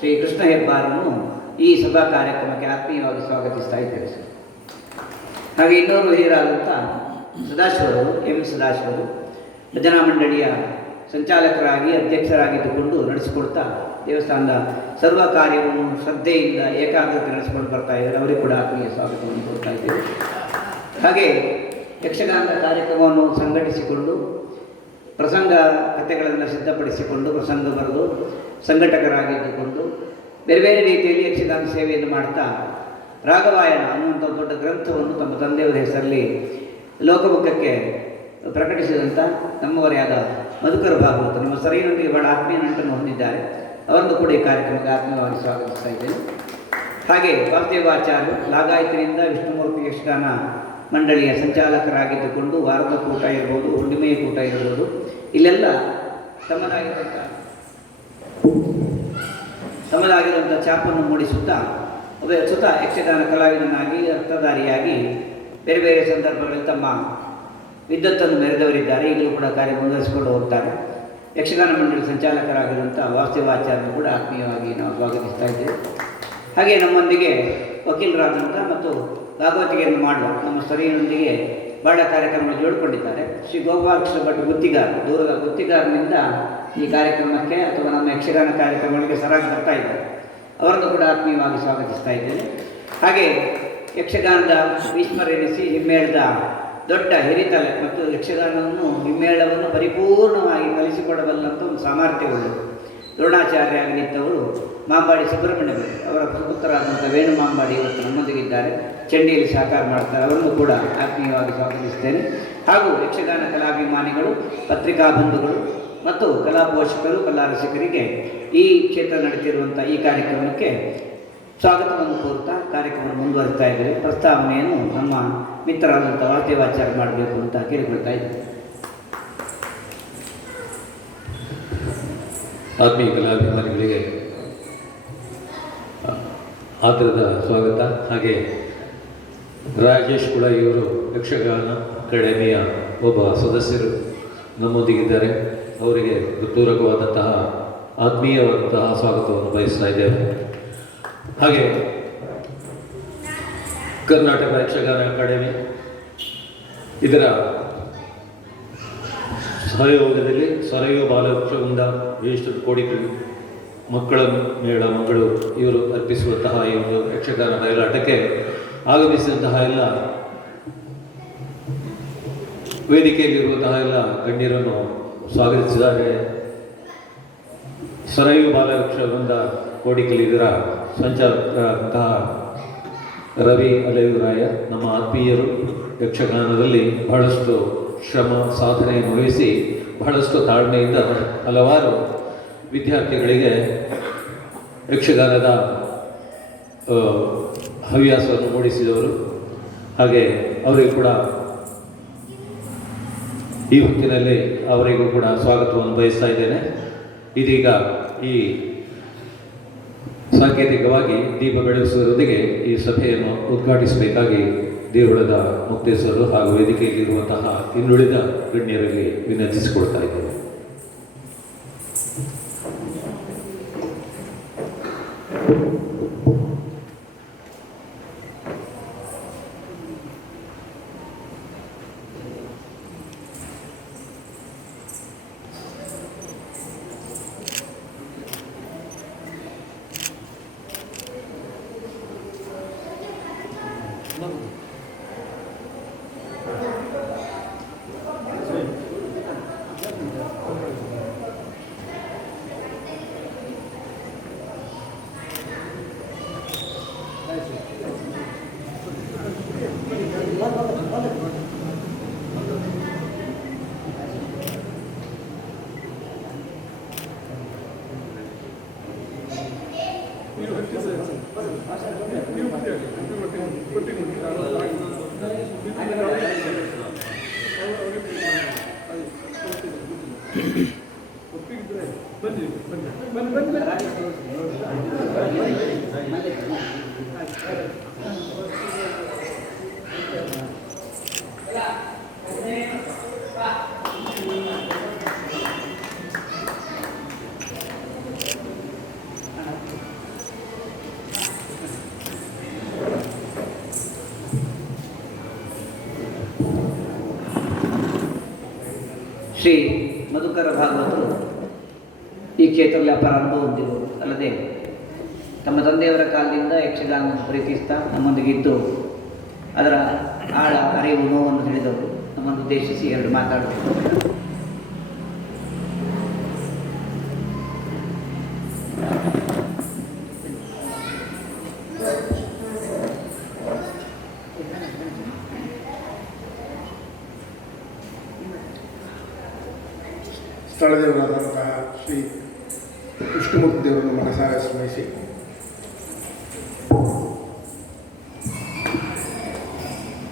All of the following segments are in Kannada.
ಶ್ರೀ ಕೃಷ್ಣ ಹೆಬ್ಬಾರನ್ನು ಈ ಸಭಾ ಕಾರ್ಯಕ್ರಮಕ್ಕೆ ಆತ್ಮೀಯವಾಗಿ ಸ್ವಾಗತಿಸ್ತಾ ಇದ್ದೇವೆ, ಸರ್. ಹಾಗೆ ಇನ್ನೊಬ್ಬರು ಹಿರಿಯರಾದಂಥ ಸದಾಶಿವರು, ಎಂ. ಸದಾಶಿವರು ಭಜನಾ ಮಂಡಳಿಯ ಸಂಚಾಲಕರಾಗಿ, ಅಧ್ಯಕ್ಷರಾಗಿದ್ದುಕೊಂಡು ನಡೆಸಿಕೊಡ್ತಾ ದೇವಸ್ಥಾನದ ಸರ್ವ ಕಾರ್ಯವನ್ನು ಶ್ರದ್ಧೆಯಿಂದ ಏಕಾಗ್ರತೆ ನಡೆಸಿಕೊಂಡು ಬರ್ತಾ ಇದ್ದಾರೆ. ಅವರಿಗೆ ಕೂಡ ಆತ್ಮೀಯ ಸ್ವಾಗತವನ್ನು ಕೊಡ್ತಾ ಇದ್ದೇವೆ. ಹಾಗೆ ಯಕ್ಷಗಾನದ ಕಾರ್ಯಕ್ರಮವನ್ನು ಸಂಘಟಿಸಿಕೊಂಡು ಪ್ರಸಂಗ ಕಥೆಗಳನ್ನು ಸಿದ್ಧಪಡಿಸಿಕೊಂಡು ಪ್ರಸಂಗ ಬರೆದು ಸಂಘಟಕರಾಗಿದ್ದುಕೊಂಡು ಬೇರೆ ಬೇರೆ ರೀತಿಯಲ್ಲಿ ಯಕ್ಷಗಾನ ಸೇವೆಯನ್ನು ಮಾಡ್ತಾ ರಾಘವಾಯನ ಅನ್ನುವಂಥ ದೊಡ್ಡ ಗ್ರಂಥವನ್ನು ತಮ್ಮ ತಂದೆಯವರ ಹೆಸರಲ್ಲಿ ಲೋಕಮುಖಕ್ಕೆ ಪ್ರಕಟಿಸಿದಂಥ ನಮ್ಮವರೇ ಆದ ಮಧುಕರ ಭಾಗವತ. ನಮ್ಮ ಸರಿಯೊಂದಿಗೆ ಬಹಳ ಆತ್ಮೀಯ ನಂಟನ್ನು ಹೊಂದಿದ್ದಾರೆ. ಅವರನ್ನು ಕೂಡ ಈ ಕಾರ್ಯಕ್ರಮಕ್ಕೆ ಆತ್ಮೀಯವಾಗಿ ಸ್ವಾಗತಿಸ್ತಾ ಇದ್ದೇನೆ. ಹಾಗೆ ವಾಸುದೇವಾಚಾರ್ಯ ಲಾಗಾಯತ್ರಿಯಿಂದ ವಿಷ್ಣುಮೂರ್ತಿ ಯಕ್ಷಗಾನ ಮಂಡಳಿಯ ಸಂಚಾಲಕರಾಗಿದ್ದುಕೊಂಡು ವಾರದ ಕೂಟ ಇರ್ಬೋದು, ಹುಣ್ಣಿಮೆಯ ಕೂಟ ಇರ್ಬೋದು, ಇಲ್ಲೆಲ್ಲ ತಮ್ಮದಾಗಿರುವಂಥ ತಮ್ಮದಾಗಿರುವಂಥ ಚಾಪನ್ನು ಮೂಡಿಸುತ್ತಾ ಒಬ್ಬ ಸುತ ಯಕ್ಷಗಾನ ಕಲಾವಿದನಾಗಿ ಅರ್ಥಧಾರಿಯಾಗಿ ಬೇರೆ ಬೇರೆ ಸಂದರ್ಭಗಳಲ್ಲಿ ತಮ್ಮ ವಿದ್ವತ್ತನ್ನು ಮೆರೆದವರಿದ್ದಾರೆ. ಈಗಲೂ ಕೂಡ ಕಾರ್ಯ ಮುಂದುವರಿಸಿಕೊಂಡು ಹೋಗ್ತಾರೆ. ಯಕ್ಷಗಾನ ಮಂಡಳಿ ಸಂಚಾಲಕರಾಗಿರುವಂಥ ವಾಸುದೇವಾಚಾರ್ಯರು ಕೂಡ ಆತ್ಮೀಯವಾಗಿ ನಾವು ಸ್ವಾಗತಿಸ್ತಾ ಇದ್ದೇವೆ. ಹಾಗೆ ನಮ್ಮೊಂದಿಗೆ ವಕೀಲರಾದಂಥ ಮತ್ತು ಭಾಗವತಿಗೆಯನ್ನು ಮಾಡುವ ನಮ್ಮ ಸ್ಥಳೀಯರೊಂದಿಗೆ ಬಹಳ ಕಾರ್ಯಕ್ರಮಗಳು ಜೋಡಿಕೊಂಡಿದ್ದಾರೆ. ಶ್ರೀ ಗೋಪಾಲಕೃಷ್ಣ ಭಟ್ ಗುತ್ತಿಗಾರ, ದೂರದ ಗುತ್ತಿಗಾರನಿಂದ ಈ ಕಾರ್ಯಕ್ರಮಕ್ಕೆ ಅಥವಾ ನಮ್ಮ ಯಕ್ಷಗಾನ ಕಾರ್ಯಕ್ರಮಗಳಿಗೆ ಸರಾಗಿ ಬರ್ತಾ ಇದ್ದಾರೆ. ಅವರನ್ನು ಕೂಡ ಆತ್ಮೀಯವಾಗಿ ಸ್ವಾಗತಿಸ್ತಾ ಇದ್ದೇನೆ. ಹಾಗೆ ಯಕ್ಷಗಾನದ ವಿಸ್ಮರಣಿಸಿ ಹಿಮ್ಮೇಳದ ದೊಡ್ಡ ಹಿರಿತಲೆ ಮತ್ತು ಯಕ್ಷಗಾನವನ್ನು, ಹಿಮ್ಮೇಳವನ್ನು ಪರಿಪೂರ್ಣವಾಗಿ ಕಲಿಸಿಕೊಡಬಲ್ಲಂಥ ಒಂದು ಸಾಮರ್ಥ್ಯವುಳ್ಳದು. ದ್ರೋಣಾಚಾರ್ಯ ಆಗಿದ್ದವರು ಮಾಂಬಾಡಿ ಸುಬ್ರಹ್ಮಣ್ಯ ಅವರ ಸುಪುತ್ರರಾದಂಥ ವೇಣು ಮಾಂಬಾಡಿ ಇವತ್ತು ನಮ್ಮೊಂದಿಗಿದ್ದಾರೆ. ಚಂಡಿಯಲ್ಲಿ ಸಾಕಾರ ಮಾಡ್ತಾರೆ. ಅವರನ್ನು ಕೂಡ ಆತ್ಮೀಯವಾಗಿ ಸ್ವಾಗತಿಸ್ತೇನೆ ಹಾಗೂ ಯಕ್ಷಗಾನ ಕಲಾಭಿಮಾನಿಗಳು, ಪತ್ರಿಕಾ ಬಂಧುಗಳು ಮತ್ತು ಕಲಾ ಪೋಷಕರು, ಕಲಾ ರಸಿಕರಿಗೆ ಈ ಕ್ಷೇತ್ರ ನಡೆಸಿರುವಂಥ ಈ ಕಾರ್ಯಕ್ರಮಕ್ಕೆ ಸ್ವಾಗತವನ್ನು ಕೋರ್ತಾ ಕಾರ್ಯಕ್ರಮ ಮುಂದುವರಿಸ್ತಾ ಇದ್ದೇವೆ. ಪ್ರಸ್ತಾವನೆಯನ್ನು ನಮ್ಮ ಮಿತ್ರರಾದಂಥ ವಾದ್ಯವಾಚಾರ ಮಾಡಬೇಕು ಅಂತ ಕೇಳಿಕೊಳ್ತಾ ಇದ್ದೇವೆ ಆತ್ಮೀಯ ಕಲಾಭಿಮಾನಿಗಳಿಗೆ, ಆತರದ ಸ್ವಾಗತ. ಹಾಗೆ ರಾಜೇಶ್ ಕೂಡ ಇವರು ಯಕ್ಷಗಾನ ಅಕಾಡೆಮಿಯ ಒಬ್ಬ ಸದಸ್ಯರು ನಮ್ಮೊಂದಿಗಿದ್ದಾರೆ. ಅವರಿಗೆ ಪೂರಕವಾದಂತಹ ಆತ್ಮೀಯವಾದಂತಹ ಸ್ವಾಗತವನ್ನು ಬಯಸ್ತಾ ಇದ್ದೇವೆ. ಹಾಗೆ ಕರ್ನಾಟಕ ಯಕ್ಷಗಾನ ಅಕಾಡೆಮಿ, ಇದರ ಸಹಯೋಗದಲ್ಲಿ ಸರಯು ಬಾಲವೃಕ್ಷದಿಂದ ಜ್ಯೇಷ್ಠ ಕೋಡಿಗಳು ಮಕ್ಕಳ ಮೇಳ ಮಗಳು ಇವರು ಅರ್ಪಿಸುವಂತಹ ಈ ಒಂದು ಯಕ್ಷಗಾನ ಬಯಲಾಟಕ್ಕೆ ಆಗಮಿಸಿದಂತಹ ಎಲ್ಲ ವೇದಿಕೆಯಲ್ಲಿರುವಂತಹ ಎಲ್ಲ ಗಣ್ಯರನ್ನು ಸ್ವಾಗತಿಸಿದ್ದಾರೆ. ಸರಯು ಕೋಡಿಕಲಿ ಇದರ ಸಂಚಾಲಕರಾದಂತಹ ರವಿ ಅಲೆಯುರಾಯ, ನಮ್ಮ ಆತ್ಮೀಯರು ಯಕ್ಷಗಾನದಲ್ಲಿ ಬಹಳಷ್ಟು ಶ್ರಮ ಸಾಧನೆಯನ್ನು ವಹಿಸಿ ಬಹಳಷ್ಟು ತಾಳ್ಮೆಯಿಂದ ಹಲವಾರು ವಿದ್ಯಾರ್ಥಿಗಳಿಗೆ ಯಕ್ಷಗಾನದ ಹವ್ಯಾಸವನ್ನು ಮೂಡಿಸಿದವರು. ಹಾಗೆ ಅವರಿಗೂ ಕೂಡ ಈ ಹೊತ್ತಿನಲ್ಲಿ ಅವರಿಗೂ ಕೂಡ ಸ್ವಾಗತವನ್ನು ಬಯಸ್ತಾ ಇದ್ದೇನೆ. ಇದೀಗ ಈ ಸಾಂಕೇತಿಕವಾಗಿ ದೀಪ ಬೆಳಗಿಸುವುದರೊಂದಿಗೆ ಈ ಸಭೆಯನ್ನು ಉದ್ಘಾಟಿಸಬೇಕಾಗಿ ದೇಗುಲದ ಮುಕ್ತೇಶ್ವರರು ಹಾಗೂ ವೇದಿಕೆಯಲ್ಲಿರುವಂತಹ ಇನ್ನುಳಿದ ಗಣ್ಯರಿಗೆ ವಿನಂತಿಸಿಕೊಳ್ತಾ ಇದ್ದೇವೆ Love ಶ್ರೀ ಮಧುಕರ ಭಾಗವತರು ಈ ಕ್ಷೇತ್ರ ಅಪಾರ ಅನುಭವ ಹೊಂದಿರುವರು ಅಲ್ಲದೆ ತಮ್ಮ ತಂದೆಯವರ ಕಾಲದಿಂದ ಯಕ್ಷಗಾನ ಪ್ರೀತಿಸ್ತಾ ನಮ್ಮೊಂದಿಗೆ ಇದ್ದು ಅದರ ಆಳ, ಅರಿವು, ನೋವನ್ನು ತಿಳಿದವರು. ನಮ್ಮನ್ನು ಉದ್ದೇಶಿಸಿ ಎರಡು ಮಾತಾಡಬೇಕು ಶ್ರೀ ವಿಷ್ಣುಮೂರ್ತಿ ದೇವರನ್ನು ಮನಸಾರ ಸ್ಮರಿಸಿ.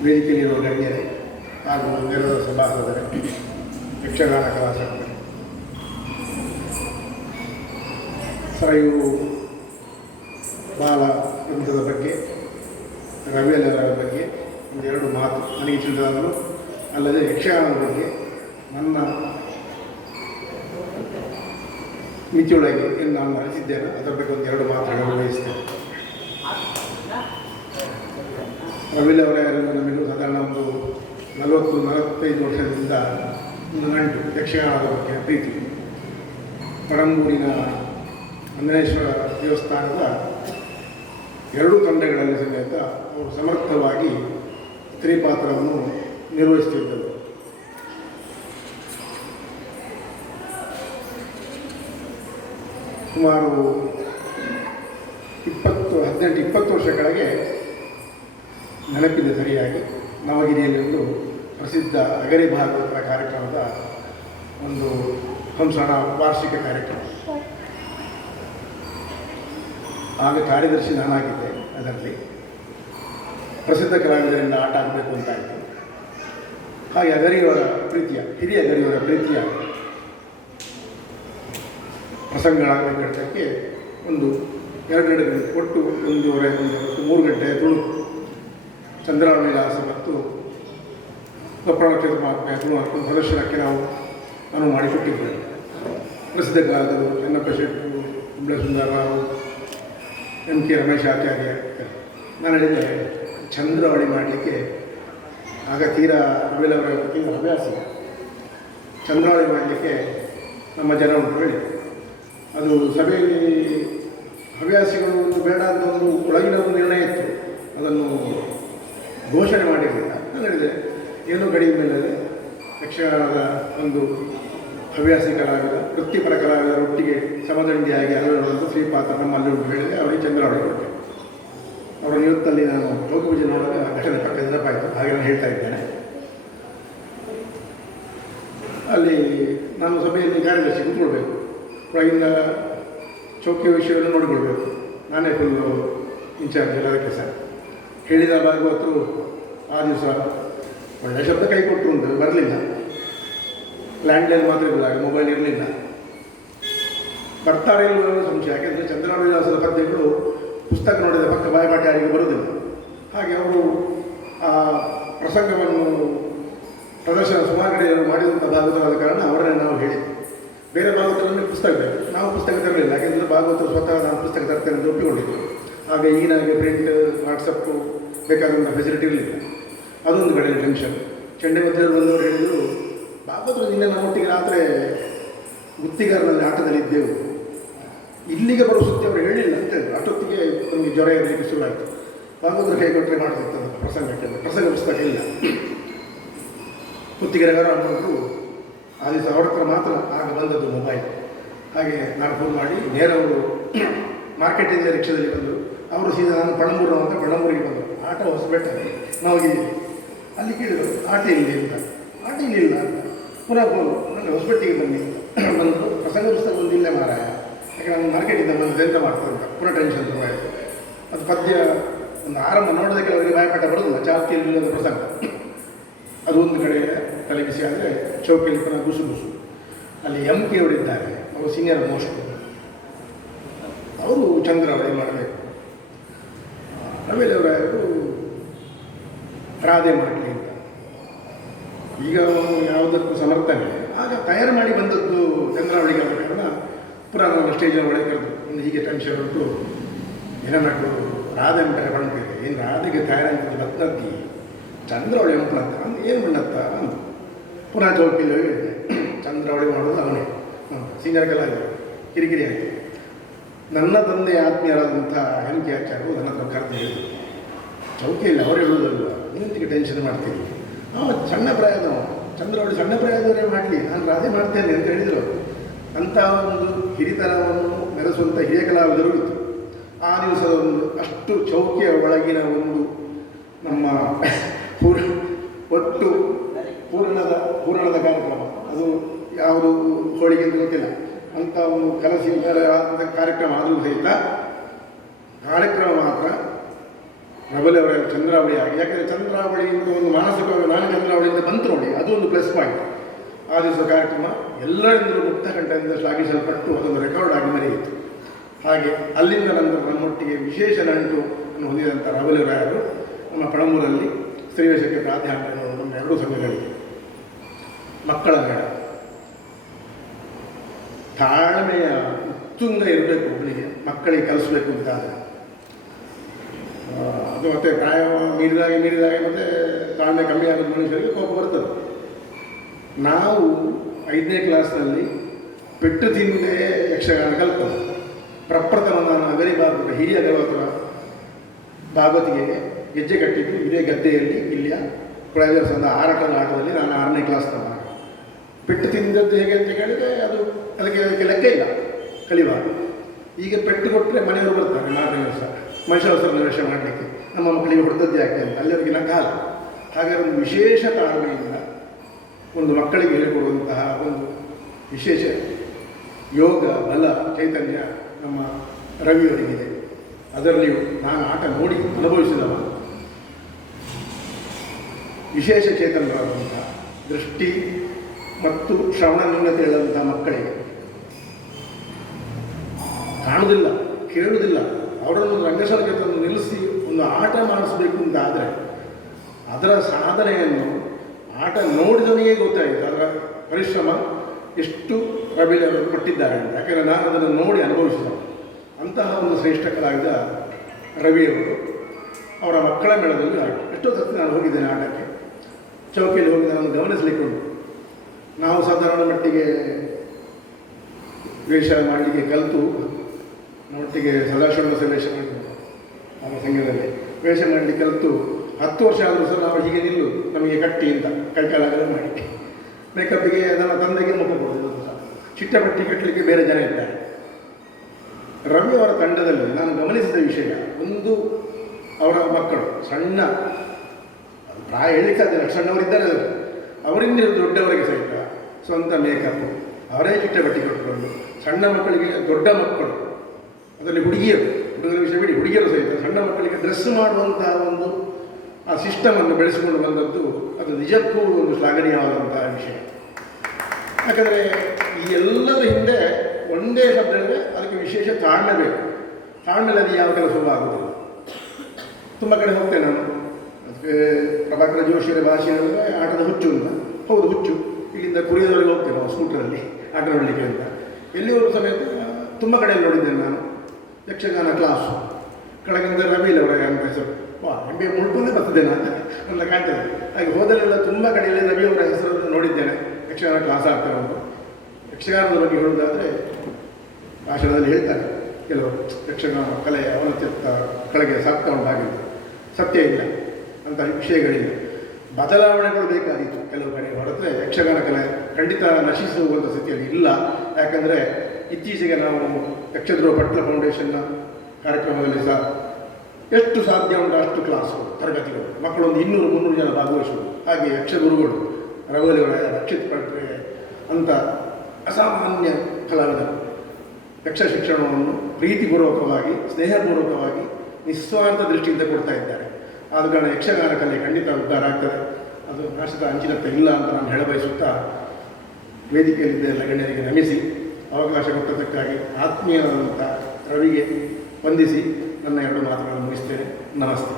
ವೇದಿಕೆಯಲ್ಲಿರುವ ಗಣ್ಯರೇ ಹಾಗೂ ಮಂದಿರದ ಸಭಾಸದರೇ ಯಕ್ಷಗಾನ ಕಲಾಸಕ್ತರು ಸರಯು ಬಾಲ ವೃಂದದ ಬಗ್ಗೆ ರವಿಯಲ್ಲವರ ಬಗ್ಗೆ ಒಂದೆರಡು ಮಾತು ನನಗೆ ತಿಳಿದಾದರು ಅಲ್ಲದೆ ಯಕ್ಷಗಾನದ ಬಗ್ಗೆ ನನ್ನ ಮಿತಿಯೊಳಗೆ ಏನು ನಾನು ಅನಿಸಿದ್ದೇನೆ ಅದರ ಬಗ್ಗೆ ಒಂದು ಎರಡು ಮಾತುಗಳನ್ನು ಬಯಸ್ತೇನೆ ರವಿಲ್ ಅವರೇ ನಮಗೂ ಸಾಧಾರಣ ಒಂದು ನಲವತ್ತು, ನಲವತ್ತೈದು ವರ್ಷದಿಂದ ಒಂದು ನಂಟು ಯಕ್ಷಗಾನದ ಬಗ್ಗೆ ಪ್ರೀತಿ. ಪರಂಗೂರಿನ ಅಂಜನೇಶ್ವರ ದೇವಸ್ಥಾನದ ಎರಡೂ ತಂಡಗಳಲ್ಲಿ ಸಮೇತ ಅವರು ಸಮರ್ಥವಾಗಿ ಸ್ತ್ರೀ ಪಾತ್ರವನ್ನು ನಿರ್ವಹಿಸುತ್ತಿದ್ದರು ಸುಮಾರು ಇಪ್ಪತ್ತು, ಹದಿನೆಂಟು, ಇಪ್ಪತ್ತು ವರ್ಷ ಕೆಳಗೆ ನೆನಪಿದೆ ಸರಿಯಾಗಿ. ನವಗಿರಿಯಲ್ಲಿ ಒಂದು ಪ್ರಸಿದ್ಧ ಅಗರಿ ಭಾಗವತರ ಕಾರ್ಯಕ್ರಮದ ಒಂದು ಹಂಸಣ ವಾರ್ಷಿಕ ಕಾರ್ಯಕ್ರಮ. ಆಗ ಕಾರ್ಯದರ್ಶಿ ನಾನಾಗಿದ್ದೆ ಅದರಲ್ಲಿ. ಪ್ರಸಿದ್ಧ ಕಲಾವಿದರಿಂದ ಆಟ ಆಗಬೇಕು ಅಂತಾಯಿತು ಹಾಗೆ ಅಗರಿಯವರ ಪ್ರೀತಿಯ, ಹಿರಿಯ ಅಗರಿಯವರ ಪ್ರೀತಿಯ ಪ್ರಸಂಗಗಳಾಗಬೇಕಂತಕ್ಕೆ ಒಂದು ಎರಡೆರಡು ಗಂಟೆ ಒಟ್ಟು ಒಂದೂವರೆ ಒಂದು ಮೂರು ಗಂಟೆ ತುಳುಕು ಚಂದ್ರವಿಲಾಸ ಮತ್ತು ಕೊಪ್ಪಳ ಕ್ಷೇತ್ರ ಮಹಾತ್ಮೆ ತುಳು ಪ್ರದರ್ಶನಕ್ಕೆ ನಾವು ಅನುವು ಮಾಡಿಕೊಟ್ಟಿದ್ದೇವೆ. ಪ್ರಸಿದ್ಧ ಕಲಾವಿದರು ಚೆನ್ನಪ್ಪ ಶೆಟ್ಟರು ಕುಂಬಳ ಸುಂದರರಾವ್ ಎಂ ಕೆ ರಮೇಶ್ ಆಚಾರ್ಯ ನಾನು ಹೇಳಿದೆ ಚಂದ್ರಾವಳಿ ಮಾಡಲಿಕ್ಕೆ ಆಗ ತೀರಾ ರವಿಲವರ ಹವ್ಯಾಸ ಚಂದ್ರಾವಳಿ ಮಾಡಲಿಕ್ಕೆ ನಮ್ಮ ಜನ ಉಂಟು ಹೇಳಿ ಅದು ಸಭೆಯಲ್ಲಿ ಹವ್ಯಾಸಿಗಳು ಬೇಡ ಅಂತ ಒಂದು ಒಳಗಿನ ಒಂದು ನಿರ್ಣಯ ಇತ್ತು. ಅದನ್ನು ಘೋಷಣೆ ಮಾಡಿರಲಿಲ್ಲ ನಾನು ಹೇಳಿದೆ ಏನೂ ಕಡಿಮೆ ಇಲ್ಲದೆ ಯಕ್ಷಗಾನದ ಒಂದು ಹವ್ಯಾಸಿ ಕಲಾವಿದ, ವೃತ್ತಿಪರ ಕಲಾವಿದರ ಒಟ್ಟಿಗೆ ಸಮದಂಡಿಯಾಗಿ ಅಲ್ಲಿರುವಂಥ ಶ್ರೀಪಾತ್ರ ನಮ್ಮಲ್ಲಿ ಹೇಳಿದೆ ಅವರಿಗೆ ಚಂದ್ರ ಕೊಟ್ಟೆ ಅವರ. ನಿವೃತ್ತಲ್ಲಿ ನಾನು ಲೋಕಪೂಜೆ ನೋಡಿದಾಗ ಘಟನೆ ಪಕ್ಕ ನೆನಪಾಯಿತು. ಹಾಗೆ ನಾನು ಹೇಳ್ತಾ ಇದ್ದೇನೆ. ಅಲ್ಲಿ ನಾನು ಸಭೆಯಲ್ಲಿ ಕಾರ್ಯದರ್ಶಿ ಕೂತ್ಕೊಳ್ಬೇಕು. ಒಳಗಿಂದ ಚೌಕಿ ವಿಷಯವನ್ನು ನೋಡಿಕೊಳ್ಬೇಕು. ನಾನೇ ಫುಲ್ ಇನ್ಚಾರ್ಜ್ ಅದಕ್ಕೆ ಸರ್. ಹೇಳಿದ ಭಾಗವತರು ಆ ದಿವಸ ಒಳ್ಳೆಯ ಶಬ್ದ ಕೈ ಕೊಟ್ಟರು ಅಂತ ಬರಲಿಲ್ಲ. ಲ್ಯಾಂಡ್ಲೈನ್ ಮಾತ್ರ ಇರಲಿಲ್ಲ ಮೊಬೈಲ್ ಇರಲಿಲ್ಲ. ಬರ್ತಾರೆ ಇಲ್ಲವೋ ಸಂಶಯ, ಯಾಕೆಂದರೆ ಚಂದ್ರನಾಥ ವಿಲಾಸದ ಪದ್ಯಗಳು ಪುಸ್ತಕ ನೋಡಿದ ಪಕ್ಕ ಬಾಯಪಾಠ ಯಾರಿಗೆ ಬರುವುದಿಲ್ಲ. ಹಾಗೆ ಅವರು ಆ ಪ್ರಸಂಗವನ್ನು ಪ್ರದರ್ಶನ ಸುಮಾರು ಮಾಡಿದಂಥ ಭಾಗವತರಾದ ಕಾರಣ ಅವರನ್ನು ನಾವು ಹೇಳಿದ್ವಿ ಬೇರೆ ಭಾಗವತರಲ್ಲಿ ಪುಸ್ತಕ ಬೇಕು ನಾವು ಪುಸ್ತಕ ತರಲಿಲ್ಲ. ಯಾಕೆಂದರೆ ಭಾಗವತರು ಸ್ವತಃ ನಾನು ಪುಸ್ತಕ ತರ್ತೇನೆ ಅಂತ ಒಪ್ಪಿಕೊಂಡಿದ್ದರು ಆಗ ಈಗಿನ ಹಾಗೆ ಪ್ರಿಂಟ್ ವಾಟ್ಸಪ್ಪು ಬೇಕಾದಂಥ ಫೆಸಿಲಿಟಿ ಇರಲಿಲ್ಲ. ಅದೊಂದು ಕಡೆ ಟೆನ್ಷನ್ ಚಂಡೆ ಬಂದವರು ಹೇಳಿದರು, ಭಾಗವತರು ನಿನ್ನೆ ನಮ್ಮೊಟ್ಟಿಗೆ ರಾತ್ರಿ ಗುತ್ತಿಗಾರನಲ್ಲಿ ಆಟದಲ್ಲಿ ಇದ್ದೆವು. ಇಲ್ಲಿಗೆ ಬರೋ ಸುದ್ದಿ ಅವರು ಹೇಳಿಲ್ಲ ಅಂತ ಹೇಳಿದ್ರು. ಅಷ್ಟೊತ್ತಿಗೆ ನಮಗೆ ಜ್ವರ ಇರಲಿಕ್ಕೆ ಶುರುವಾಯಿತು. ಭಾಗವತರು ಕೈ ಕೊಟ್ಟರೆ ಪ್ರಸಂಗಕ್ಕೆ. ಪ್ರಸಂಗ ಪುಸ್ತಕ ಇಲ್ಲ. ಗುತ್ತಿಗೆರಗಾರ ಅನ್ನೋರು ಆ ದಿವಸ ಅವ್ರ ಮಾತ್ರ, ಆಗ ಬಂದದ್ದು ಮೊಬೈಲ್ ಹಾಗೆ ನಾನು ಫೋನ್ ಮಾಡಿ ನೇರ ಅವರು ಮಾರ್ಕೆಟಿಂದ ರಿಕ್ಷಾದಲ್ಲಿ ಬಂದರು ಅವರು ಸೀದಾ ನಾನು ಪಣಂಬೂರು ಅಂತ ಪಣಂಬೂರಿಗೆ ಬಂದರು ಆಟ ಹೊಸಬೆಟ್ಟ ನಾವು ಹೋಗಿದ್ದೀವಿ ಅಲ್ಲಿ ಕೇಳಿದರು, ಆಟ ಇಲ್ಲಿ ಅಂತ ಆಟ ಇಲ್ಲಿಲ್ಲ ಅಂತ. ಪುನಃ ಫೋನು ನನಗೆ ಹೊಸಬೆಟ್ಟಿಗೆ ಬನ್ನಿ ಬಂದರು ಪ್ರಸಂಗ ಪುಸ್ತಕ ಬಂದಿಲ್ಲ ಮಾರಾಯ, ಯಾಕೆ ನಾನು ಮಾರ್ಕೆಟಿಂದ ಬಂದು ಎಂತ ಮಾಡ್ತಾರೆ ಅಂತ. ಪುನಃ ಟೆನ್ಷನ್ ತುಂಬ ಆಯಿತು. ಅದು ಪದ್ಯ ಒಂದು ಆರಂಭ ನೋಡೋದಕ್ಕೆ ಅವರಿಗೆ ಭಯಪಟ್ಟ ಬರೋದಿಲ್ಲ ಇಲ್ಲದ ಪ್ರಸಂಗ. ಅದು ಒಂದು ಕಡೆ ತಲೆ ಅಂದರೆ ಚೌಕಿಯಲ್ಲಿ ಪುನಃ ಗುಸು ಅಲ್ಲಿ ಎಂ ಪಿ ಅವರಿದ್ದಾರೆ. ಅವರು ಸೀನಿಯರ್ ಮೋಸ್ಟ್ ಅವರು ಚಂದ್ರಾವಳಿ ಮಾಡಬೇಕು. ಆಮೇಲೆ ಅವರು ರಾಧೆ ಮಾಡಲಿ ಅಂತ. ಈಗ ಯಾವುದಕ್ಕೂ ಸಮರ್ಥನೆ ಆಗ ತಯಾರು ಮಾಡಿ ಬಂದದ್ದು ಚಂದ್ರಾವಳಿಗೆ ಆದ ಕಾರಣ ಪುನಃ ನಾವು ಸ್ಟೇಜಲ್ಲಿ ಒಳಗೆ ಕರೆದು, ಇನ್ನು ಹೀಗೆ ಟೆನ್ಷನ್ ಹೊರಟು ಏನಾದ್ರು ರಾಧೆ ಅಂತಾರೆ ಬಂದಿದೆ ಏನು ರಾಧೆಗೆ ತಯಾರಾಗಿ ಬತ್ತದ್ದಿ ಚಂದ್ರವಳಿ ಅಂತ. ಏನು ಬಣ್ಣತ್ತ ಅಂತ. ಪುನಃ ಚೌಕಿಯಲ್ಲಿ ಹೋಗಿ ಚಂದ್ರಾವಳಿ ಮಾಡೋದು ಅವನೇ. ಸೀನಿಯರ್ ಆಗಿದೆ ಕಿರಿಕಿರಿ ಆಯಿತು ನನ್ನ ತಂದೆ ಆತ್ಮೀಯರಾದಂಥ ಹೆಂಕಿ ಕೆ ನನ್ನ ಹತ್ರ ಕರೆದು ಹೇಳಿದರು. ಚೌಕಿಯಲ್ಲಿ ಅವ್ರು ಹೇಳೋದಲ್ಲ ನಿಂತಿಗೆ ಟೆನ್ಷನ್ ಮಾಡ್ತೀನಿ ಅವ ಸಣ್ಣ ಪ್ರಾಯದವ ಚಂದ್ರಾವಳಿ ಸಣ್ಣ ಪ್ರಾಯದವರೇ ಮಾಡಲಿ. ನಾನು ರಾಧೆ ಮಾಡ್ತೇನೆ ಅಂತ ಹೇಳಿದರು ಅಂಥ ಒಂದು ಹಿರಿತನವನ್ನು ನೆಲೆಸುವಂಥ ಹಿರಿಯ ಕಲಾವಿದರು ಇತ್ತು ಆ ದಿವಸದ ಒಂದು ಅಷ್ಟು ಚೌಕಿಯ ಒಳಗಿನ ಒಂದು ನಮ್ಮ ಪೂರ ಒಟ್ಟು ಪೂರ್ಣದ ಪೂರ್ಣದ ಕಾರ್ಯಕ್ರಮ ಅದು ಯಾವುದು ಹೋಳಿಗೆ ಅಂತ ಅಂಥ ಒಂದು ಆದಂಥ ಕಾರ್ಯಕ್ರಮ ಆದರೂ ಸಹಿತ ಕಾರ್ಯಕ್ರಮ ಮಾತ್ರ ಪ್ರಬಲವರ ಚಂದ್ರಾವಳಿ ಆಗಿ. ಯಾಕೆಂದರೆ ಚಂದ್ರಾವಳಿ ಅಂತ ಒಂದು ಮಾನಸಿಕವಾಗಿ ನಾನು ಚಂದ್ರಾವಳಿಯಿಂದ ಬಂತು ನೋಡಿ ಅದು ಒಂದು ಪ್ಲಸ್ ಪಾಯಿಂಟ್ ಆ ದಿವಸ ಕಾರ್ಯಕ್ರಮ ಎಲ್ಲರಿಂದಲೂ ಮುಕ್ತ ಗಂಟೆಯಿಂದ ಶ್ಲಾಘಿಸಲ್ಪಟ್ಟು ಅದೊಂದು ರೆಕಾರ್ಡ್ ಆಗಿ ಮರೆಯಿತು. ಹಾಗೆ ಅಲ್ಲಿಂದ ನಂತರ ನಮ್ಮೊಟ್ಟಿಗೆ ವಿಶೇಷ ನಂಟು ಹೊಂದಿದಂಥ ರಬಲಿ ರಾಯರು ನಮ್ಮ ಪಣಮೂರಲ್ಲಿ ಸ್ತ್ರೀವೇಶಕ್ಕೆ ಪ್ರಾಧಾನ್ಯ ನಮ್ಮ ಎರಡೂ ಸಂಘಗಳಿಗೆ ಮಕ್ಕಳ ಮೇಳ. ತಾಳ್ಮೆಯ ಉತ್ತುಂಗ ಇರಬೇಕು ಒಬ್ಬನಿಗೆ ಮಕ್ಕಳಿಗೆ ಕಲಿಸ್ಬೇಕು ಆ, ಅದು ಮತ್ತೆ ಪ್ರಾಯ ಮೀರಿದಾಗೆ ಮೀರಿದಾಗೆ ಮತ್ತೆ ತಾಳ್ಮೆ ಕಮ್ಮಿ ಆಗೋದು ಮನುಷ್ಯರಿಗೆ ಕೋಪ ಬರ್ತದೆ. ನಾವು ಐದನೇ ಕ್ಲಾಸ್ನಲ್ಲಿ ಪೆಟ್ಟು ತಿಂದೇ ಯಕ್ಷಗಾನ ಕಲ್ತದ್ದು. ಪ್ರಪ್ರಥಮ ನಾನು ಭಾಗವತ ಹಿರಿಯ ಗರ್ವತರ ಭಾಗವತಿಗೆ ಗೆಜ್ಜೆ ಕಟ್ಟಿದ್ದು ಇದೇ ಗದ್ದೆಯಲ್ಲಿ ಇಲ್ಲಿಯ ಕುಳಾಜರ ಸಂಘ ಆರಟದ ಆಟದಲ್ಲಿ ನಾನು ಆರನೇ ಕ್ಲಾಸ್ ತಮ್ಮ ಪೆಟ್ಟು ತಿಂದದ್ದು ಹೇಗೆ ಅಂತ ಹೇಳಿದರೆ ಅದು ಅದಕ್ಕೆ ಅದಕ್ಕೆ ಲೆಕ್ಕ ಇಲ್ಲ ಕಲಿವಾಗ ಈಗ ಪೆಟ್ಟು ಕೊಟ್ಟರೆ ಮನೆಯವರು ಬರ್ತಾರೆ ನಾಲ್ಕನೇ ದಿವಸ. ಮಹಿಷಾಸುರ ನಿವೇಶ ಮಾಡಲಿಕ್ಕೆ. ನಮ್ಮ ಮಕ್ಕಳಿಗೆ ಹೊಡೆದದ್ದು ಯಾಕೆ ಅಂತ ಅಲ್ಲಿವರೆಗಿನ ಕಾಲ. ಹಾಗೆ ಒಂದು ವಿಶೇಷ ತಾಳ್ಮೆಯಿಂದ ಒಂದು ಮಕ್ಕಳಿಗೆ ಹೇಳಿಕೊಡುವಂತಹ ಒಂದು ವಿಶೇಷ ಯೋಗ, ಬಲ, ಚೈತನ್ಯ ನಮ್ಮ ರವಿಯವರಿಗಿದೆ ಅದರಲ್ಲಿ ನಾನು ಆಟ ನೋಡಿ ಅನುಭವಿಸಿದವ. ವಿಶೇಷ ಚೇತನರಾದಂಥ ದೃಷ್ಟಿ ಮತ್ತು ಶ್ರವಣ ನ್ಯೂನತೆ ಇಲ್ಲದಂಥ ಮಕ್ಕಳಿಗೆ ಕಾಣುವುದಿಲ್ಲ ಕೇಳೋದಿಲ್ಲ. ಅವರನ್ನು ರಂಗಶಾಲೆ ತಂದು ನಿಲ್ಲಿಸಿ ಒಂದು ಆಟ ಮಾಡಿಸ್ಬೇಕು ಅಂತ ಆದರೆ, ಅದರ ಸಾಧನೆಯನ್ನು ಆಟ ನೋಡಿದವನಿಗೆ ಗೊತ್ತಾಯಿತು. ಅದರ ಪರಿಶ್ರಮ ಎಷ್ಟು ರಬಿಲಿ ಕೊಟ್ಟಿದ್ದಾರೆ. ಯಾಕಂದರೆ ನಾನು ಅದನ್ನು ನೋಡಿ ಅನುಭವಿಸಿದೆ. ಅಂತಹ ಒಂದು ಶ್ರೇಷ್ಠ ಕಲಾವಿದ ರವಿಯವರು ಅವರ ಮಕ್ಕಳ ಮೇಳದಲ್ಲಿ ಎಷ್ಟೋ ಸತಿ ನಾನು ಹೋಗಿದ್ದೇನೆ ಆಟಕ್ಕೆ. ಚೌಕಿಯಲ್ಲಿ ಹೋಗಿ ನಾನು ಗಮನಿಸಲಿಕ್ಕೆ ಉಂಟು. ನಾವು ಸಾಧಾರಣ ಮಟ್ಟಿಗೆ ವೇಷ ಮಾಡಲಿಕ್ಕೆ ಕಲಿತು ನಮ್ಮೊಟ್ಟಿಗೆ ಸದಾಶಿವ ವೇಷ ನಮ್ಮ ಸಂಘದಲ್ಲಿ. ವೇಷ ಮಾಡಲಿಕ್ಕೆ ಕಲಿತು ಹತ್ತು ವರ್ಷ ಆದರೂ ಸಹ ನಾವು ಹೀಗೆ ನಿಲ್ಲು ನಮಗೆ ಕಟ್ಟಿ ಅಂತ ಕೈಕಾಲಾಗಲು ಮಾಡಿ. ಮೇಕಪ್ಪಿಗೆ ನನ್ನ ತಂದೆಗೆ ಮುಖ ಕೊಡೋದು ಚಿಟ್ಟಪಟ್ಟಿ ಕಟ್ಟಲಿಕ್ಕೆ ಬೇರೆ ಜನ ಇದ್ದಾರೆ. ರವಿ ಅವರ ತಂಡದಲ್ಲಿ ನಾನು ಗಮನಿಸಿದ ವಿಷಯ ಒಂದು ಅವರ ಮಕ್ಕಳು ಸಣ್ಣ ಪ್ರಾಯ ಹೇಳಿಕ್ಕೆ ಸಾಧ್ಯ ಇಲ್ಲ, ಸಣ್ಣವರಿದ್ದಾರೆ ಅವರಿಂದ ದೊಡ್ಡವರಿಗೆ ಸಹಿತ ಸ್ವಂತ ಮೇಕಪ್ ಅವರೇ ಚಿಟ್ಟಪಟ್ಟಿ ಕಟ್ಟಿಕೊಂಡು ಸಣ್ಣ ಮಕ್ಕಳಿಗೆ ದೊಡ್ಡ ಮಕ್ಕಳು. ಅದರಲ್ಲಿ ಹುಡುಗಿಯರು, ಹುಡುಗರ ವಿಷಯ ಬಿಡಿ, ಹುಡುಗಿಯರು ಸಹಿತ ಸಣ್ಣ ಮಕ್ಕಳಿಗೆ ಡ್ರೆಸ್ ಮಾಡುವಂತಹ ಒಂದು, ಆ ಸಿಸ್ಟಮನ್ನು ಬೆಳೆಸಿಕೊಂಡು ಬಂದದ್ದು ಅದು ನಿಜಕ್ಕೂ ಒಂದು ಶ್ಲಾಘನೀಯವಾದಂತಹ ವಿಷಯ. ಯಾಕಂದರೆ ಈ ಎಲ್ಲದ ಹಿಂದೆ ಒಂದೇ ಶಬ್ದ ಹೇಳಿದ್ರೆ ಅದಕ್ಕೆ ವಿಶೇಷ ತಾಳ್ಮೆ ಬೇಕು. ಇಲ್ಲದೆ ಯಾವ ಕೆಲಸವೂ ಆಗುವುದಿಲ್ಲ ತುಂಬ ಕಡೆ ಹೋಗ್ತೇನೆ ನಾನು. ಅದಕ್ಕೆ ಪ್ರಭಾಕರ ಜೋಶಿಯವರ ಭಾಷೆ ಅಂದರೆ ಆಟದ ಹುಚ್ಚು ಅಂತ. ಹೌದು, ಹುಚ್ಚು. ಇಲ್ಲಿಂದ ಕುರಿಯದವರೆಗೆ ಹೋಗ್ತೇನೆ ನಾವು ಸ್ಕೂಟರಲ್ಲಿ ಆಟ ನೋಡಲಿಕ್ಕೆ ಅಂತ. ಎಲ್ಲಿವರೆಗೂ ಸಮೇತ ತುಂಬ ಕಡೆಯಲ್ಲಿ ನೋಡಿದ್ದೇನೆ ನಾನು. ಯಕ್ಷಗಾನ ಕ್ಲಾಸು ಕೆಳಗಿಂದ ರವಿ ಅವರ, ಅಂತ ಹೆಸರು. ವಾ ಎಂ ಬಿ ಮುಳ್ಕೊಂಡೇ ಬರ್ತದೆ ನಾನು. ಅಂತ ಕಾಣ್ತದೆ ಹಾಗೆ ಹೋದಲೆಲ್ಲ ತುಂಬ ಕಡೆಯಲ್ಲಿ ರವಿ ಅವರ ಹೆಸರನ್ನು ನೋಡಿದ್ದೇನೆ. ಯಕ್ಷಗಾನ ಕ್ಲಾಸ್ ಆಗ್ತಾರೆ ಅವರು ಯಕ್ಷಗಾನದ ಬಗ್ಗೆ ಹೇಳುವುದಾದರೆ ಭಾಷಣದಲ್ಲಿ ಹೇಳ್ತಾರೆ ಕೆಲವರು. ಯಕ್ಷಗಾನ ಕಲೆಯ ಅವನತ್ಯತ್ತ ಕಳೆಗೆ ಸಾಕ್ತಾ ಉಂಟಾಗಿತ್ತು ಸತ್ಯ ಇಲ್ಲ. ಅಂತ ವಿಷಯಗಳಿಲ್ಲ. ಬದಲಾವಣೆಗಳು ಬೇಕಾಗಿತ್ತು ಕೆಲವು ಕಡೆ ಹೊರತರೆ ಯಕ್ಷಗಾನ ಕಲೆ ಖಂಡಿತ ನಶಿಸುವಂಥ ಸ್ಥಿತಿಯಲ್ಲಿ ಇಲ್ಲ. ಯಾಕಂದರೆ ಇತ್ತೀಚೆಗೆ ನಾವು ಯಕ್ಷಧ್ರುವ ಪಟ್ಲ ಫೌಂಡೇಶನ್ನ ಕಾರ್ಯಕ್ರಮದಲ್ಲಿ ಸಹ ಎಷ್ಟು ಸಾಧ್ಯ ಉಂಟು ಅಷ್ಟು ಕ್ಲಾಸ್ಗಳು ತರಗತಿಗಳು. ಮಕ್ಕಳೊಂದು ಇನ್ನೂರು, ಮುನ್ನೂರು ಜನ ಭಾಗವಹಿಸುವುದು. ಹಾಗೆ ಯಕ್ಷಗುರುಗಳು ರವಲಿಯವರ ರಕ್ಷಿತ್ ಪಟ್ರೆ ಅಂತ ಅಸಾಮಾನ್ಯ ಕಲಾವಿದರು. ಯಕ್ಷ ಶಿಕ್ಷಣವನ್ನು ಪ್ರೀತಿಪೂರ್ವಕವಾಗಿ, ಸ್ನೇಹಪೂರ್ವಕವಾಗಿ, ನಿಸ್ವಾರ್ಥ ದೃಷ್ಟಿಯಿಂದ ಕೊಡ್ತಾ ಇದ್ದಾರೆ. ಆದ ಕಾರಣ ಯಕ್ಷಗಾನ ಕಲೆ ಖಂಡಿತ ಉದ್ಧಾರ ಆಗ್ತದೆ. ಅದು ನಾಶದ ಅಂಚಿನತ್ತ ಇಲ್ಲ ಅಂತ ನಾನು ಹೇಳಬಯಸುತ್ತಾ ವೇದಿಕೆಯಲ್ಲಿದ್ದ ಎಲ್ಲ ಗಣ್ಯರಿಗೆ ನಮಿಸಿ ಅವಕಾಶ ಕೊಟ್ಟದಕ್ಕಾಗಿ ಆತ್ಮೀಯರಾದಂಥ ರವಿಗೆ ವಂದಿಸಿ ನನ್ನ ಎರಡು ಮಾತುಗಳನ್ನು ಮುಗಿಸ್ತೇನೆ. ನಮಸ್ತೆ.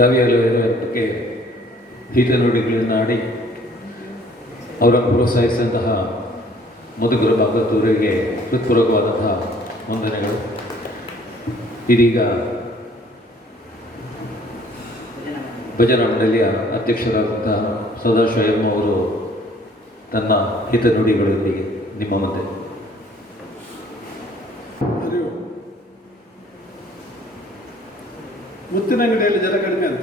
ರವಿ ಬಗ್ಗೆ ಹಿತ ನುಡಿಗಳನ್ನು ಆಡಿ ಅವರನ್ನು ಪ್ರೋತ್ಸಾಹಿಸಿದಂತಹ ಮುದುಗುರು ಭಾಗದವರಿಗೆ ಹೃತ್ಪೂರ್ವಕವಾದಂತಹ ವಂದನೆಗಳು. ಇದೀಗ ಭಜನಾ ಮಂಡಳಿಯ ಅಧ್ಯಕ್ಷರಾದಂತಹ ಸದಾಶಿವ ಎಂ ಅವರು ತನ್ನ ಹಿತ ನುಡಿಗಳೊಂದಿಗೆ ನಿಮ್ಮ ಮುಂದೆ. ಮುತ್ತಿನ ಅಂಗಡಿಯಲ್ಲಿ ಜನ ಕಡಿಮೆ ಅಂತ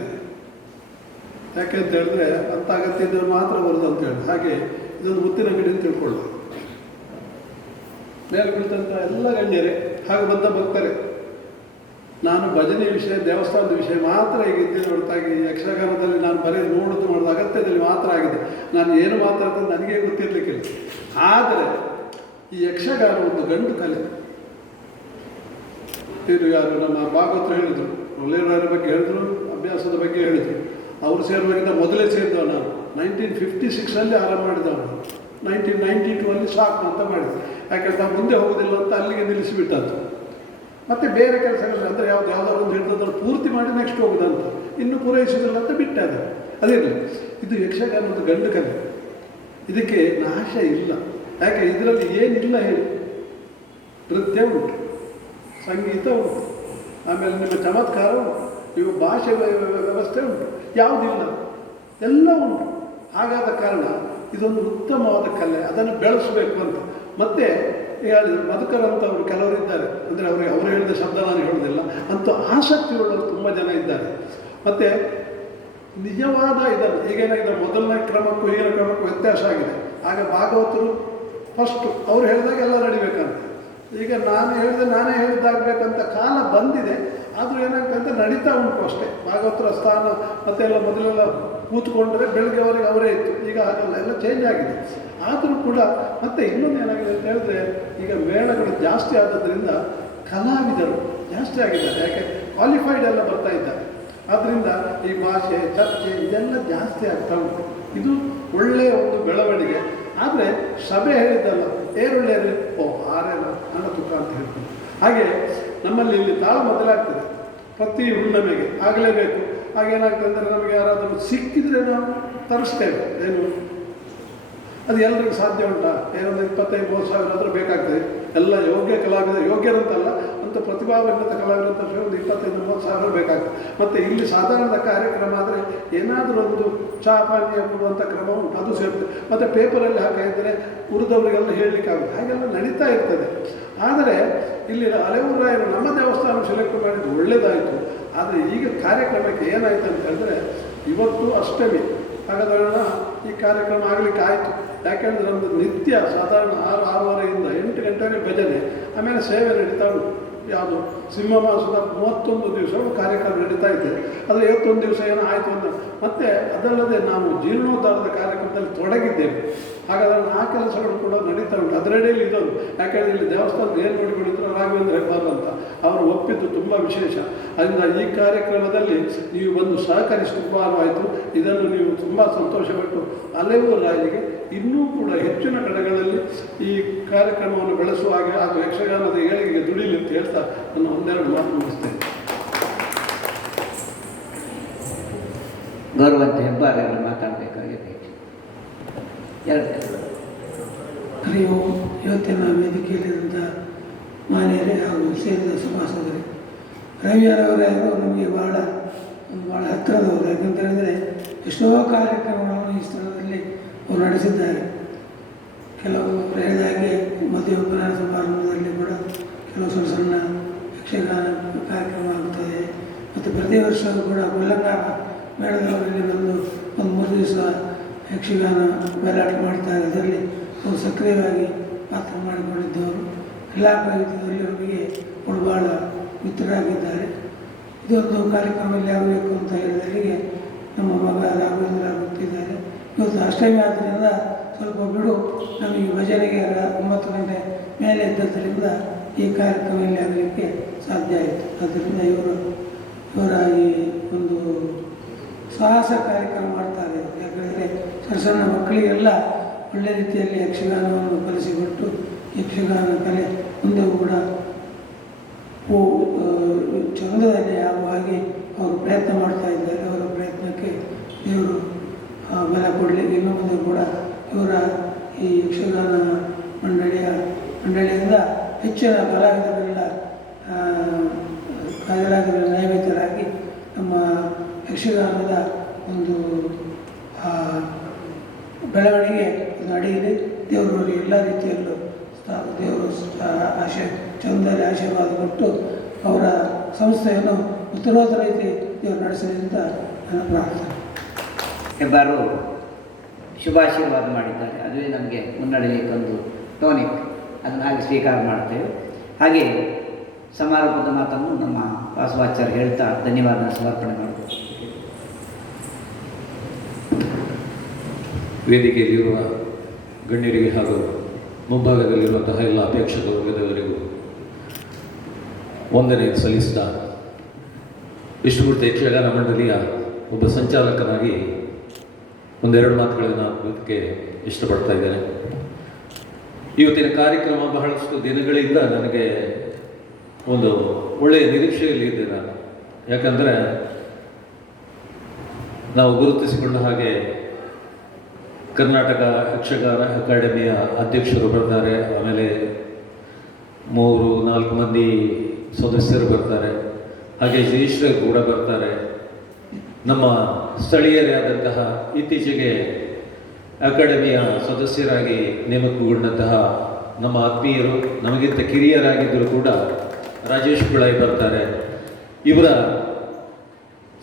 ಯಾಕೆ ಅಂತ ಹೇಳಿದ್ರೆ ಅಂತ ಅಗತ್ಯ ಇದ್ದರೆ ಮಾತ್ರ ಬರೋದು ಅಂತ ಹೇಳಿ ಹಾಗೆ ಇದೊಂದು ಮುತ್ತಿನ ಅಂಗಡಿ ಅಂತ ತಿಳ್ಕೊಳ್ಳಿ ಮೇಲೆ ಕುಳಿತಂತ ಎಲ್ಲ ಗಣ್ಯರೇ ಹಾಗೆ ಬಂದ ಭಕ್ತರೆ. ನಾನು ಭಜನೆ ವಿಷಯ, ದೇವಸ್ಥಾನದ ವಿಷಯ ಮಾತ್ರ ಈಗ ಇದ್ದೇನೆ ಹೊರತಾಗಿ ಯಕ್ಷಗಾನದಲ್ಲಿ ನಾನು ಬರೀ ನೋಡೋದು ಮಾಡೋದು ಅಗತ್ಯದಲ್ಲಿ ಮಾತ್ರ ಆಗಿದೆ. ನಾನು ಏನು ಮಾತ್ರ ಅಂತ ನನಗೆ ಗೊತ್ತಿರಲಿಕ್ಕಿಲ್ಲ. ಆದರೆ ಈ ಯಕ್ಷಗಾನ ಒಂದು ಗಂಡು ಕಲೆ. ಇದು ಯಾರು ನಮ್ಮ ಭಾಗವತರು ಹೇಳಿದರು ಒಳ್ಳೆಯವರ ಬಗ್ಗೆ ಹೇಳಿದ್ರು, ಅಭ್ಯಾಸದ ಬಗ್ಗೆ ಹೇಳಿದರು. ಅವರು ಸೇರುವಾಗಿಂದ ಮೊದಲೇ ಸೇರಿದವ ನಾನು. ನೈನ್ಟೀನ್ ಫಿಫ್ಟಿ ಸಿಕ್ಸಲ್ಲಿ ಆರಂಭ ಮಾಡಿದವ ನಾನು ನೈನ್ಟೀನ್ ನೈಂಟಿ ಟೂ ಅಲ್ಲಿ ಸಾಕು ಅಂತ ಮಾಡಿದೆ ಯಾಕಂದ್ರೆ ನಾವು ಮುಂದೆ ಹೋಗೋದಿಲ್ಲ ಅಂತ ಅಲ್ಲಿಗೆ ನಿಲ್ಲಿಸಿಬಿಟ್ಟದ್ದು ಮತ್ತು ಬೇರೆ ಕೆಲಸಗಳಲ್ಲಿ ಅಂದರೆ ಯಾವ್ದು ಯಾವ್ದಾದ್ರು ಒಂದು ಹಿಡಿದ್ರೆ ಪೂರ್ತಿ ಮಾಡಿ ನೆಕ್ಸ್ಟ್ ಹೋಗುದಂತ. ಇನ್ನು ಪೂರೈಸೋದಿಲ್ಲ ಅಂತ ಬಿಟ್ಟಾಗ ಅದು. ಇದು ಇದು ಯಕ್ಷಗಾನದ ಗಂಡು ಕಲೆ. ಇದಕ್ಕೆ ನಾಶ ಇಲ್ಲ. ಯಾಕೆ? ಇದರಲ್ಲಿ ಏನಿಲ್ಲ ಹೇಳಿ. ನೃತ್ಯ ಉಂಟು. ಸಂಗೀತ ಉಂಟು. ಆಮೇಲೆ ನಿಮ್ಮ ಚಮತ್ಕಾರ ಉಂಟು. ಇವು ಭಾಷೆ ವ್ಯ- ವ್ಯ- ವ್ಯವಸ್ಥೆ ಉಂಟು. ಯಾವುದಿಲ್ಲ. ಎಲ್ಲ ಉಂಟು. ಹಾಗಾದ ಕಾರಣ ಇದೊಂದು ಉತ್ತಮವಾದ ಕಲೆ. ಅದನ್ನು ಬೆಳೆಸಬೇಕು ಅಂತ. ಮತ್ತೆ ಹೇಳಿದ್ರು ಮಧುಕರಂತವರು ಕೆಲವರು ಇದ್ದಾರೆ. ಅಂದರೆ ಅವರಿಗೆ ಅವರು ಹೇಳಿದ ಶಬ್ದ ನಾನು ಹೇಳೋದಿಲ್ಲ ಅಂತೂ ಆಸಕ್ತಿ ಉಳ್ಳವರು ತುಂಬ ಜನ ಇದ್ದಾರೆ. ಮತ್ತು ನಿಜವಾದ ಇದನ್ನು ಈಗೇನಾಗಿದೆ ಮೊದಲನೇ ಕ್ರಮಕ್ಕೂ, ಈಗಿನ ಕ್ರಮಕ್ಕೂ ವ್ಯತ್ಯಾಸ ಆಗಿದೆ. ಆಗ ಭಾಗವತರು ಫಸ್ಟು ಅವ್ರು ಹೇಳಿದಾಗ ಎಲ್ಲ ನಡಿಬೇಕಂತ ಈಗ ನಾನು ಹೇಳಿದೆ ನಾನೇ ಹೇಳಿದ್ದಾಗಬೇಕಂತ ಕಾಲ ಬಂದಿದೆ. ಆದರೂ ಏನಾಗ್ತದೆ ನಡೀತಾ ಉಂಟು ಅಷ್ಟೇ. ಭಾಗವತರ ಸ್ಥಾನ ಮತ್ತೆಲ್ಲ ಮೊದಲೆಲ್ಲ ಕೂತ್ಕೊಂಡ್ರೆ ಬೆಳಗ್ಗೆವರೆಗೆ ಅವರೇ ಇತ್ತು. ಈಗ ಆಗಲ್ಲ ಎಲ್ಲ ಚೇಂಜ್ ಆಗಿದೆ. ಆದರೂ ಕೂಡ ಮತ್ತೆ ಇನ್ನೊಂದು ಏನಾಗಿದೆ ಅಂತ ಹೇಳಿದ್ರೆ, ಈಗ ಮೇಳಗಳು ಜಾಸ್ತಿ ಆದದ್ರಿಂದ ಕಲಾವಿದರು ಜಾಸ್ತಿ ಆಗಿದ್ದಾರೆ. ಯಾಕೆ? ಕ್ವಾಲಿಫೈಡ್ ಎಲ್ಲ ಬರ್ತಾ ಇದ್ದಾರೆ. ಆದ್ದರಿಂದ ಈ ಭಾಷೆ, ಚರ್ಚೆ ಇದೆಲ್ಲ ಜಾಸ್ತಿ ಆಗ್ತಾ ಉಂಟು. ಇದು ಒಳ್ಳೆಯ ಒಂದು ಬೆಳವಣಿಗೆ. ಆದರೆ ಸಭೆ ಹೇಳಿದ್ದಲ್ಲ, ಏರುಳ್ಳಿಯಲ್ಲಿ, ಓ ಆರೇನ ನನ್ನ ತುಕ ಅಂತ ಹೇಳ್ತಾರೆ. ಹಾಗೆ ನಮ್ಮಲ್ಲಿ ಇಲ್ಲಿ ತಾಳ ಮೊದಲಾಗ್ತದೆ. ಪ್ರತಿ ಹುಣ್ಣಮೆಗೆ ಆಗಲೇಬೇಕು. ಹಾಗೇನಾಗ್ತದೆ ಅಂದರೆ ನಮಗೆ ಯಾರಾದರೂ ಸಿಕ್ಕಿದ್ರೆ ನಾವು ತರಿಸ್ತೇವೆ. ಏನು? ಅದು ಎಲ್ರಿಗೂ ಸಾಧ್ಯ ಉಂಟಾ? ಏನೊಂದು ಇಪ್ಪತ್ತೈದು ಮೂವತ್ತು ಸಾವಿರ ಆದರೂ ಬೇಕಾಗ್ತದೆ. ಎಲ್ಲ ಯೋಗ್ಯ ಕಲಾವಿದ, ಯೋಗ್ಯರಂತಲ್ಲ ಅಂತ ಪ್ರತಿಭಾವಂತ ಕಲಾವಿದಂತ ಒಂದು ಇಪ್ಪತ್ತೈದು ಮೂವತ್ತು ಸಾವಿರ ಬೇಕಾಗ್ತದೆ. ಮತ್ತು ಇಲ್ಲಿ ಸಾಧಾರಣದ ಕಾರ್ಯಕ್ರಮ ಆದರೆ ಏನಾದರೂ ಒಂದು ಚಹಾ ಪಾನೀಯ ಕೊಡುವಂಥ ಕ್ರಮ ಉಂಟು, ಅದು ಸೇರ್ತದೆ. ಮತ್ತು ಪೇಪರಲ್ಲಿ ಹಾಕಿದರೆ ಹೇಳಲಿಕ್ಕೆ ಹೇಳಲಿಕ್ಕಾಗುತ್ತೆ ಹಾಗೆಲ್ಲ ನಡೀತಾ ಇರ್ತದೆ. ಆದರೆ, ಇಲ್ಲಿ ಅಲೆವರಾಯರು ನಮ್ಮ ದೇವಸ್ಥಾನ ಸೆಲೆಕ್ಟ್ ಮಾಡಿದ್ದು ಒಳ್ಳೆಯದಾಯಿತು ಆದರೆ ಈಗ ಕಾರ್ಯಕ್ರಮಕ್ಕೆ ಏನಾಯಿತು ಅಂತ ಹೇಳಿದ್ರೆ, ಇವತ್ತು ಅಷ್ಟಮಿ. ಹಾಗಾದ್ರೆ ಈ ಕಾರ್ಯಕ್ರಮ ಆಗಲಿಕ್ಕೆ ಆಯಿತು. ಯಾಕೆಂದರೆ ನಮ್ಮದು ನಿತ್ಯ ಸಾಧಾರಣ ಆರು, ಆರೂವರೆಯಿಂದ ಎಂಟು ಗಂಟೆಗೆ ಭಜನೆ, ಆಮೇಲೆ ಸೇವೆ ನಡೀತಾ ಉಂಟು. ಯಾವುದು ಸಿಂಹ ಮಾಸದ ಮೂವತ್ತೊಂದು ದಿವಸ ಕಾರ್ಯಕ್ರಮ ನಡೀತಾ ಇದೆ. ಆದರೆ ಐವತ್ತೊಂದು ದಿವಸ ಏನೋ ಆಯಿತು ಅಂತ. ಮತ್ತೆ ಅದಲ್ಲದೆ ನಾವು ಜೀರ್ಣೋದ್ಧಾರದ ಕಾರ್ಯಕ್ರಮದಲ್ಲಿ ತೊಡಗಿದ್ದೇವೆ. ಹಾಗಾದ್ರೆ ಆ ಕೆಲಸಗಳು ಕೂಡ ನಡೀತಾ ಉಂಟು. ಅದರಡಿಯಲ್ಲಿ ಇದ್ದವರು ಯಾಕೆಂದರೆ ಇಲ್ಲಿ ದೇವಸ್ಥಾನದ ಏನು ನೋಡಿಕೊಂಡಿದ್ರು ರಾಘವೇಂದ್ರ ಹೆಬ್ಬಾರ್ ಅಂತ. ಅವರು ಒಪ್ಪಿದ್ದು ತುಂಬ ವಿಶೇಷ. ಅದರಿಂದ ಈ ಕಾರ್ಯಕ್ರಮದಲ್ಲಿ ನೀವು ಬಂದು ಸಹಕರಿಸಿ ತುಂಬ ಆಯಿತು ಇದನ್ನು ನೀವು ತುಂಬ ಸಂತೋಷಪಟ್ಟು ಅಲೆವು ರಾಯಿಗೆ ಇನ್ನೂ ಕೂಡ ಹೆಚ್ಚಿನ ಕಡೆಗಳಲ್ಲಿ ಈ ಕಾರ್ಯಕ್ರಮವನ್ನು ಬೆಳೆಸುವ ಹಾಗೆ ಹಾಗೂ ಯಕ್ಷಗಾನದ ಏಳಿಗೆಗೆ ದುಡಿಲಿ ಅಂತ ಹೇಳ್ತಾ ನಾನು ಒಂದೆರಡು ಮಾತು ಮುಗಿಸ್ತೇನೆ. ಗೌರವಂತ ಹೆಬ್ಬಾರರು ಮಾತಾಡಬೇಕಾಗಿದೆ. ಓಂ ಇವತ್ತಿನ ವೇದಿಕೆಯಲ್ಲಿರುವಂಥ ಮಾನ್ಯರೇ ಹಾಗೂ ಸೇರಿದ ಸಮಾಸದರೇ ರವಿಯರವರೇ ಅವರು ನಮಗೆ ಬಹಳ ಭಾಳ ಹತ್ತಿರದವರು. ಯಾಕಂತ ಹೇಳಿದರೆ ಎಷ್ಟೋ ಕಾರ್ಯಕ್ರಮಗಳನ್ನು ಈ ಸ್ಥಳದಲ್ಲಿ ಅವರು ನಡೆಸಿದ್ದಾರೆ. ಕೆಲವು ಹಾಗೆ ಉಪನಯನ ಸಮಾರಂಭದಲ್ಲಿ ಕೂಡ ಕೆಲವು ಸಣ್ಣ ಸಣ್ಣ ಯಕ್ಷಗಾನ ಕಾರ್ಯಕ್ರಮ ಆಗುತ್ತದೆ ಮತ್ತು ಪ್ರತಿ ವರ್ಷವೂ ಕೂಡ ಬೆಲ್ಲಂಗಾರ ಮೇಳದವರಲ್ಲಿ ಬಂದು ಒಂದು ಮೂರು ದಿವಸ ಯಕ್ಷಗಾನ ಮೇಲಾಟ ಮಾಡ್ತಾ ಅದರಲ್ಲಿ ಅವರು ಸಕ್ರಿಯವಾಗಿ ಪಾತ್ರ ಮಾಡಿಕೊಂಡಿದ್ದವರು. ಎಲ್ಲ ಪ್ರಯುಕ್ತದಲ್ಲಿ ಅವರಿಗೆ ಅವರು ಭಾಳ ಮಿತ್ರರಾಗಿದ್ದಾರೆ. ಇದೊಂದು ಕಾರ್ಯಕ್ರಮದಲ್ಲಿ ಆಗಬೇಕು ಅಂತ ಹೇಳಿದಲ್ಲಿಗೆ ನಮ್ಮ ಮಗ ರಾಘವೇಂದ್ರ ಗೊತ್ತಿದ್ದಾರೆ ಇವತ್ತು ಅಷ್ಟಮಿ ಆದ್ದರಿಂದ ಸ್ವಲ್ಪ ಬಿಡು. ನಮಗೆ ಭಜನೆಗೆ ಒಂಬತ್ತು ಗಂಟೆ ಮೇಲೆ ಇದ್ದದ್ದರಿಂದ ಈ ಕಾರ್ಯಕ್ರಮ ಇಲ್ಲಿ ಆಗಲಿಕ್ಕೆ ಸಾಧ್ಯ ಆಯಿತು. ಆದ್ದರಿಂದ ಇವರು, ಇವರ ಈ ಒಂದು ಸಾಹಸ ಕಾರ್ಯಕ್ರಮ ಮಾಡ್ತಾರೆ. ಯಾಕಂದರೆ ಸಣ್ಣ ಸಣ್ಣ ಮಕ್ಕಳಿಗೆಲ್ಲ ಒಳ್ಳೆ ರೀತಿಯಲ್ಲಿ ಯಕ್ಷಗಾನವನ್ನು ಕಲಿಸಿಕೊಟ್ಟು, ಯಕ್ಷಗಾನ ಕಲೆ ಮುಂದೆ ಕೂಡ ಚಂದದಲ್ಲಿ ಆಗುವ ಹಾಗೆ ಅವರು ಪ್ರಯತ್ನ ಮಾಡ್ತಾ ಇದ್ದಾರೆ. ಅವರ ಪ್ರಯತ್ನಕ್ಕೆ ದೇವರು ಬಲ ಕೊಡಲಿಕ್ಕೆ ಮುಂದೆ ಕೂಡ ಇವರ ಈ ಯಕ್ಷಗಾನ ಮಂಡಳಿಯ, ಮಂಡಳಿಯಿಂದ ಹೆಚ್ಚಿನ ಕಲಾವಿದರೆಲ್ಲ ಕಲಾವಿದರ ನೈವೇದ್ಯರಾಗಿ ನಮ್ಮ ಯಕ್ಷಗಾನದ ಒಂದು ಬೆಳವಣಿಗೆ ನಡೆಯಲಿ. ದೇವರು ಎಲ್ಲ ರೀತಿಯಲ್ಲೂ ದೇವರು ಆಶೀರ್ ಚಂದಲ್ಲಿ ಆಶೀರ್ವಾದ ಕೊಟ್ಟು ಅವರ ಸಂಸ್ಥೆಯನ್ನು ಉತ್ತರೋತ್ತರ ರೀತಿ ದೇವರು ನಡೆಸಲಿ ಅಂತ ನನ್ನ ಪ್ರಾರ್ಥನೆ. ಹೆಬ್ಬಾರು ಶುಭಾಶೀರ್ವಾದ ಮಾಡಿದ್ದಾರೆ. ಅದುವೇ ನಮಗೆ ಮುನ್ನಡೆಯಲಿಕ್ಕೆ ಒಂದು ಟೋನಿಕ್ ಅದನ್ನು ಹಾಗೆ ಸ್ವೀಕಾರ ಮಾಡ್ತೇವೆ. ಹಾಗೆ ಸಮಾರಂಭದ ಮಾತನ್ನು ನಮ್ಮ ವಾಸವಾಚಾರ್ಯ ಹೇಳ್ತಾ ಧನ್ಯವಾದ ಸಮರ್ಪಣೆ ಮಾಡ್ತೇವೆ. ವೇದಿಕೆಯಲ್ಲಿರುವ ಗಣ್ಯರಿಗೆ ಹಾಗೂ ಮುಂಭಾಗದಲ್ಲಿರುವಂತಹ ಎಲ್ಲ ಅಪೇಕ್ಷಕ ವರ್ಗದವರಿಗೂ ವಂದನೆ ಸಲ್ಲಿಸಿದ ವಿಷ್ಣುಮೂರ್ತಿ ಯಕ್ಷಗಾನ ಮಂಡಳಿಯ ಒಬ್ಬ ಸಂಚಾಲಕನಾಗಿ ಒಂದೆರಡು ಮಾತುಗಳನ್ನು ಅದಕ್ಕೆ ಇಷ್ಟಪಡ್ತಾ ಇದ್ದೇನೆ. ಇವತ್ತಿನ ಕಾರ್ಯಕ್ರಮ ಬಹಳಷ್ಟು ದಿನಗಳಿಂದ ನನಗೆ ಒಂದು ಒಳ್ಳೆಯ ನಿರೀಕ್ಷೆಯಲ್ಲಿ ಇದ್ದೆ ನಾನು. ಯಾಕಂದರೆ ನಾವು ಗುರುತಿಸಿಕೊಂಡ ಹಾಗೆ ಕರ್ನಾಟಕ ಯಕ್ಷಗಾನ ಅಕಾಡೆಮಿಯ ಅಧ್ಯಕ್ಷರು ಬರ್ತಾರೆ, ಆಮೇಲೆ ಮೂರು ನಾಲ್ಕು ಮಂದಿ ಸದಸ್ಯರು ಬರ್ತಾರೆ, ಹಾಗೆ ಜಯಶ್ರೀ ಕೂಡ ಬರ್ತಾರೆ. ನಮ್ಮ ಸ್ಥಳೀಯರೇ ಆದಂತಹ ಇತ್ತೀಚೆಗೆ ಅಕಾಡೆಮಿಯ ಸದಸ್ಯರಾಗಿ ನೇಮಕಗೊಂಡಂತಹ ನಮ್ಮ ಆತ್ಮೀಯರು, ನಮಗಿಂತ ಕಿರಿಯರಾಗಿದ್ದರೂ ಕೂಡ ರಾಜೇಶ್ ಬಿಳಾಯಿ ಬರ್ತಾರೆ. ಇವರ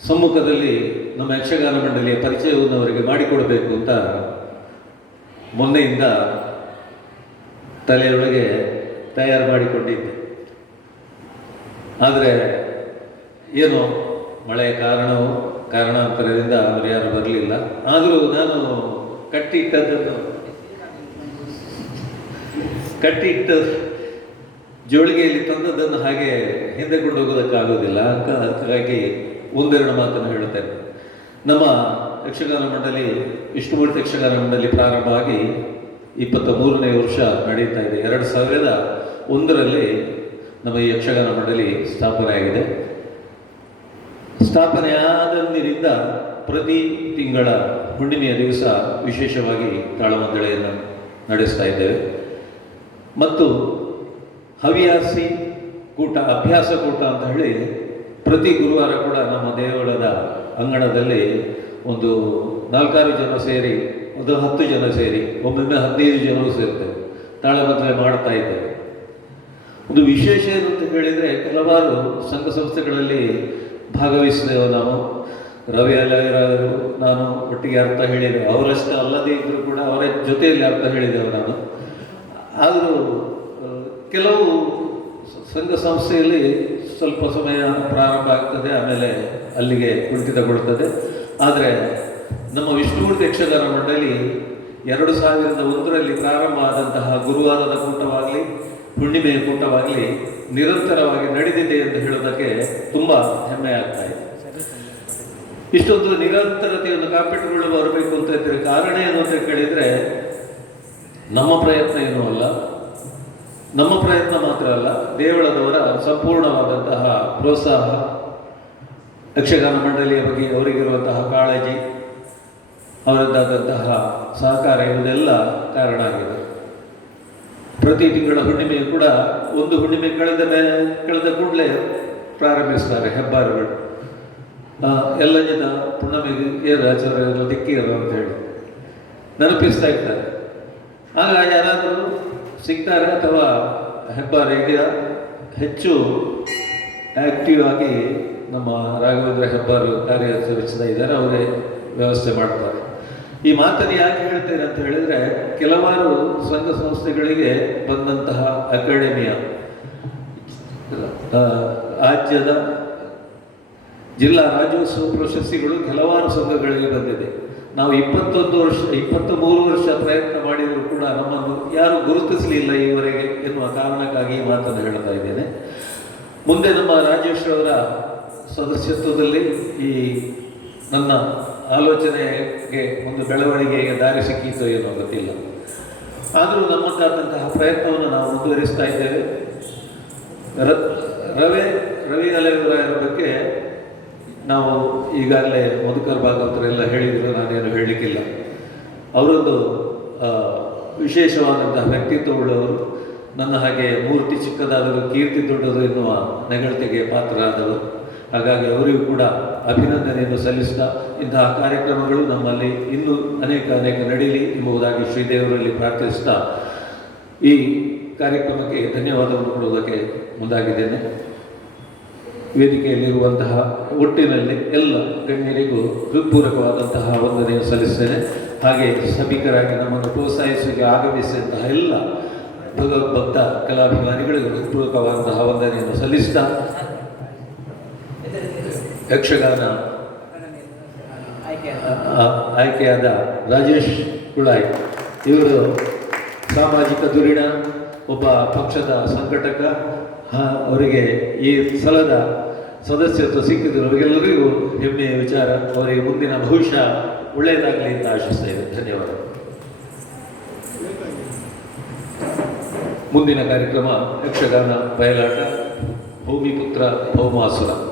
ಸಮ್ಮುಖದಲ್ಲಿ ನಮ್ಮ ಯಕ್ಷಗಾನ ಮಂಡಳಿಯ ಪರಿಚಯವನ್ನು ಅವರಿಗೆ ಮಾಡಿಕೊಡಬೇಕು ಅಂತ ಮೊನ್ನೆಯಿಂದ ತಲೆಯೊಳಗೆ ತಯಾರು ಮಾಡಿಕೊಂಡಿದ್ದೆ. ಆದರೆ ಏನು ಮಳೆಯ ಕಾರಣವು ಕಾರಣಾಂತರದಿಂದ ಅವರು ಯಾರು ಬರಲಿಲ್ಲ. ಆದರೂ ನಾನು ಕಟ್ಟಿಟ್ಟದ್ದನ್ನು ಕಟ್ಟಿಟ್ಟು ಜೋಳಿಗೆಯಲ್ಲಿ ತಂದದ್ದನ್ನು ಹಾಗೆ ಹಿಂದೆ ಕೊಂಡು ಹೋಗೋದಕ್ಕಾಗೋದಿಲ್ಲ ಹಾಗಾಗಿ ಒಂದೆರಡು ಮಾತನ್ನು ಹೇಳುತ್ತೇನೆ. ನಮ್ಮ ಯಕ್ಷಗಾನ ಮಂಡಳಿ, ವಿಷ್ಣುಮೂರ್ತಿ ಯಕ್ಷಗಾನ ಮಂಡಳಿ ಪ್ರಾರಂಭವಾಗಿ ಇಪ್ಪತ್ತ ಮೂರನೇ ವರ್ಷ ನಡೀತಾ ಇದೆ. ಎರಡು ಸಾವಿರದ ಒಂದರಲ್ಲಿ ನಮ್ಮ ಈ ಯಕ್ಷಗಾನ ಮಂಡಳಿ ಸ್ಥಾಪನೆ ಆಗಿದೆ ಸ್ಥಾಪನೆ ಆದಂದಿನಿಂದ ಪ್ರತಿ ತಿಂಗಳ ಹುಣ್ಣಿಮೆಯ ದಿವಸ ವಿಶೇಷವಾಗಿ ತಾಳಮದ್ದಳೆಯನ್ನು ನಡೆಸ್ತಾ ಇದ್ದೇವೆ. ಮತ್ತು ಹವ್ಯಾಸಿ ಕೂಟ, ಅಭ್ಯಾಸ ಕೂಟ ಅಂತ ಹೇಳಿ ಪ್ರತಿ ಗುರುವಾರ ಕೂಡ ನಮ್ಮ ದೇವಳದ ಅಂಗಣದಲ್ಲಿ ಒಂದು ನಾಲ್ಕಾರು ಜನ ಸೇರಿ, ಒಂದು ಹತ್ತು ಜನ ಸೇರಿ, ಒಮ್ಮೊಮ್ಮೆ ಹದಿನೈದು ಜನರು ಸೇರ್ತೇವೆ ತಾಳಮದ್ದಳೆ ಮಾಡ್ತಾ ಇದ್ದೇವೆ. ಒಂದು ವಿಶೇಷ ಅಂತ ಹೇಳಿದರೆ ಕೆಲವಾರು ಸಂಘ ಸಂಸ್ಥೆಗಳಲ್ಲಿ ಭಾಗವಹಿಸಿದೆವು ನಾವು. ರವಿ ಅಲಯರವರು ನಾನು ಒಟ್ಟಿಗೆ ಅರ್ಥ ಹೇಳಿದೆವು ಅವರಷ್ಟೇ ಅಲ್ಲದೇ ಇದ್ದರೂ ಕೂಡ ಅವರ ಜೊತೆಯಲ್ಲಿ ಅರ್ಥ ಹೇಳಿದೆವು ನಾನು. ಆದರೂ ಕೆಲವು ಸಂಘ ಸಂಸ್ಥೆಯಲ್ಲಿ ಸ್ವಲ್ಪ ಸಮಯ ಪ್ರಾರಂಭ ಆಗ್ತದೆ, ಆಮೇಲೆ ಅಲ್ಲಿಗೆ ಕುಳಿತಗೊಳ್ತದೆ ಆದರೆ, ನಮ್ಮ ವಿಷ್ಣುಮೂರ್ತಿ ಯಕ್ಷಗಾನ ಮಂಡಳಿ ಎರಡು ಸಾವಿರದ ಒಂದರಲ್ಲಿ ಪ್ರಾರಂಭ ಆದಂತಹ ಗುರುವಾರದ ಕೂಟವಾಗಲಿ ಹುಣ್ಣಿಮೆಯ ಕೂಟವಾಗಲಿ ನಿರಂತರವಾಗಿ ನಡೆದಿದೆ ಎಂದು ಹೇಳೋದಕ್ಕೆ ತುಂಬ ಹೆಮ್ಮೆ ಆಗ್ತಾ ಇದೆ. ಇಷ್ಟೊಂದು ನಿರಂತರತೆಯನ್ನು ಕಾಪಿಟ್ಟುಕೊಳ್ಳಲು ಬರಬೇಕು ಅಂತ ಇದ್ರೆ ಕಾರಣ ಏನು ಅಂತ ಕೇಳಿದರೆ, ನಮ್ಮ ಪ್ರಯತ್ನ ಏನೂ ಅಲ್ಲ. ನಮ್ಮ ಪ್ರಯತ್ನ ಮಾತ್ರ ಅಲ್ಲ, ದೇವಳದವರ ಸಂಪೂರ್ಣವಾದಂತಹ ಪ್ರೋತ್ಸಾಹ, ಯಕ್ಷಗಾನ ಮಂಡಳಿಯ ಬಗ್ಗೆ ಅವರಿಗಿರುವಂತಹ ಕಾಳಜಿ, ಅವರದ್ದಾದಂತಹ ಸಹಕಾರ ಇವುದೆಲ್ಲ ಕಾರಣ ಆಗಿದೆ. ಪ್ರತಿ ತಿಂಗಳ ಹುಣ್ಣಿಮೆಯು ಕೂಡ ಒಂದು ಹುಣ್ಣಿಮೆ ಕಳೆದ ಕಳೆದ ಕೂಡಲೇ ಪ್ರಾರಂಭಿಸ್ತಾರೆ ಹೆಬ್ಬಾರುಗಳು. ಎಲ್ಲ ಜನ ಪುಣ್ಯಮಿಗೆ ಏರು ಆಚಾರ್ಯರು ದಿಕ್ಕಿಯರು ಅಂತ ಹೇಳಿ ನೆನಪಿಸ್ತಾ ಇರ್ತಾರೆ. ಆಗ ಯಾರಾದರೂ ಸಿಗ್ತಾರೆ ಅಥವಾ ಹೆಬ್ಬಾರಿಗೆ ಹೆಚ್ಚು ಆ್ಯಕ್ಟಿವ್ ಆಗಿ ನಮ್ಮ ರಾಘವೇಂದ್ರ ಹೆಬ್ಬಾರು ಕಾರ್ಯಾಚರಿಸ್ತಾ ಇದ್ದಾರೆ, ಅವರೇ ವ್ಯವಸ್ಥೆ ಮಾಡ್ತಾರೆ. ಈ ಮಾತನ್ನು ಯಾಕೆ ಹೇಳ್ತೇನೆ ಅಂತ ಹೇಳಿದ್ರೆ, ಕೆಲವಾರು ಸಂಘ ಸಂಸ್ಥೆಗಳಿಗೆ ಬಂದಂತಹ ಅಕಾಡೆಮಿಯ ರಾಜ್ಯದ ಜಿಲ್ಲಾ ರಾಜ್ಯೋತ್ಸವ ಪ್ರಶಸ್ತಿಗಳು ಕೆಲವಾರು ಸಂಘಗಳಿಗೆ ಬಂದಿದೆ. ನಾವು ಇಪ್ಪತ್ತೊಂದು ವರ್ಷ ಇಪ್ಪತ್ತ ಮೂರು ವರ್ಷ ಪ್ರಯತ್ನ ಮಾಡಿದರೂ ಕೂಡ ನಮ್ಮನ್ನು ಯಾರು ಗುರುತಿಸಲಿಲ್ಲ ಈವರೆಗೆ ಎನ್ನುವ ಕಾರಣಕ್ಕಾಗಿ ಈ ಮಾತನ್ನು ಹೇಳ್ತಾ ಇದ್ದೇನೆ. ಮುಂದೆ ನಮ್ಮ ರಾಜೇಶ್ ಅವರ ಸದಸ್ಯತ್ವದಲ್ಲಿ ಈ ನನ್ನ ಆಲೋಚನೆಗೆ ಒಂದು ಬೆಳವಣಿಗೆಗೆ ದಾರಿ ಸಿಕ್ಕಿತೋ ಏನೋ ಗೊತ್ತಿಲ್ಲ. ಆದರೂ ನಮ್ಮದಾದಂತಹ ಪ್ರಯತ್ನವನ್ನು ನಾವು ಮುಂದುವರಿಸ್ತಾ ಇದ್ದೇವೆ. ರವಿ, ರವೆ ಅಲೆಯವರ ಬಗ್ಗೆ ನಾವು ಈಗಾಗಲೇ ಮಧುಕರ್ ಭಾಗವತರೆಲ್ಲ ಹೇಳಿದ್ರು, ನಾನೇನು ಹೇಳಲಿಕ್ಕಿಲ್ಲ. ಅವರೊಂದು ವಿಶೇಷವಾದಂತಹ ವ್ಯಕ್ತಿತ್ವವುಳ್ಳವರು ನನ್ನ ಹಾಗೆ ಮೂರ್ತಿ ಚಿಕ್ಕದಾದರೂ ಕೀರ್ತಿ ದೊಡ್ಡದು ಎನ್ನುವ ನೆಗಳತೆಗೆ ಪಾತ್ರರಾದವರು. ಹಾಗಾಗಿ ಅವರಿಗೂ ಕೂಡ ಅಭಿನಂದನೆಯನ್ನು ಸಲ್ಲಿಸ್ತಾ ಇಂತಹ ಕಾರ್ಯಕ್ರಮಗಳು ನಮ್ಮಲ್ಲಿ ಇನ್ನೂ ಅನೇಕ ಅನೇಕ ನಡೆಯಲಿ ಎಂಬುದಾಗಿ ಶ್ರೀದೇವರಲ್ಲಿ ಪ್ರಾರ್ಥಿಸ್ತಾ ಈ ಕಾರ್ಯಕ್ರಮಕ್ಕೆ ಧನ್ಯವಾದವನ್ನು ಕೊಡುವುದಕ್ಕೆ ಮುಂದಾಗಿದ್ದೇನೆ. ವೇದಿಕೆಯಲ್ಲಿರುವಂತಹ ಒಟ್ಟಿನಲ್ಲಿ ಎಲ್ಲ ಗಣ್ಯರಿಗೂ ಹೃತ್ಪೂರ್ವಕವಾದಂತಹ ವಂದನೆಯನ್ನು ಸಲ್ಲಿಸ್ತೇನೆ ಹಾಗೆ ಸಭಿಕರಾಗಿ ನಮ್ಮನ್ನು ಪ್ರೋತ್ಸಾಹಿಸಲಿಕ್ಕೆ ಆಗಮಿಸಿದಂತಹ ಎಲ್ಲ ಭಗವದ್ಭಕ್ತ ಕಲಾಭಿಮಾನಿಗಳಿಗೂ ಹೃತ್ಪೂರ್ವಕವಾದಂತಹ ವಂದನೆಯನ್ನು ಸಲ್ಲಿಸ್ತಾ ಯಕ್ಷಗಾನ. ಆಯ್ಕೆಯಾದ ರಾಜೇಶ್ ಕುಳಾಯ್. ಇವರು ಸಾಮಾಜಿಕ ಧುರೀಣ, ಒಬ್ಬ ಪಕ್ಷದ ಸಂಘಟಕ. ಅವರಿಗೆ ಈ ಸಲದ ಸದಸ್ಯತ್ವ ಸಿಕ್ಕಿದ್ದು ಅವರಿಗೆಲ್ಲರಿಗೂ ಹೆಮ್ಮೆಯ ವಿಚಾರ. ಅವರಿಗೆ ಮುಂದಿನ ಭವಿಷ್ಯ ಒಳ್ಳೆಯದಾಗಲಿ ಅಂತ ಆಶಿಸ್ತೇವೆ ಧನ್ಯವಾದ. ಮುಂದಿನ ಕಾರ್ಯಕ್ರಮ ಯಕ್ಷಗಾನ, ಬಯಲಾಟ, ಭೂಮಿಪುತ್ರ, ಭೌಮಾಸುರ.